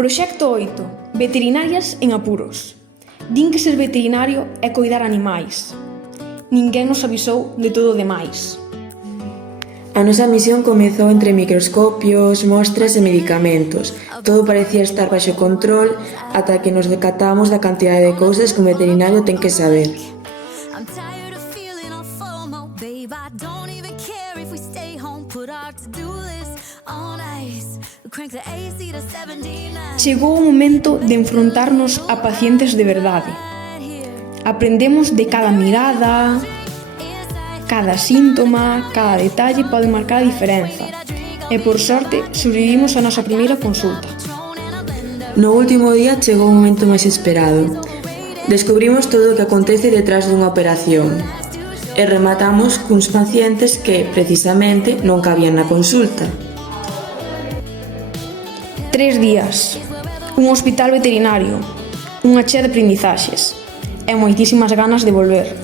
Proxecto 8. Veterinarias en apuros. Din que ser veterinario é coidar animais. Ninguén nos avisou de todo o demais. A nosa misión comezou entre microscopios, mostras e medicamentos. Todo parecía estar baixo control ata que nos decatamos da cantidade de cousas que un veterinario ten que saber. I'm tired of feeling all FOMO, babe. I don't even care if we stay home. Put our to-do list on ice. Crank the AC to 79. Chegou o momento de enfrontarnos a pacientes de verdade. Aprendemos de cada mirada, cada síntoma, cada detalle pode marcar a diferenza. E por sorte, sobrevivimos a nosa primeira consulta. No último día chegou o momento máis esperado. Descubrimos todo o que acontece detrás dunha operación. E rematamos cuns pacientes que, precisamente, non cabían na consulta. 3 días, un hospital veterinario, unha chea de aprendizaxes e moitísimas ganas de volver.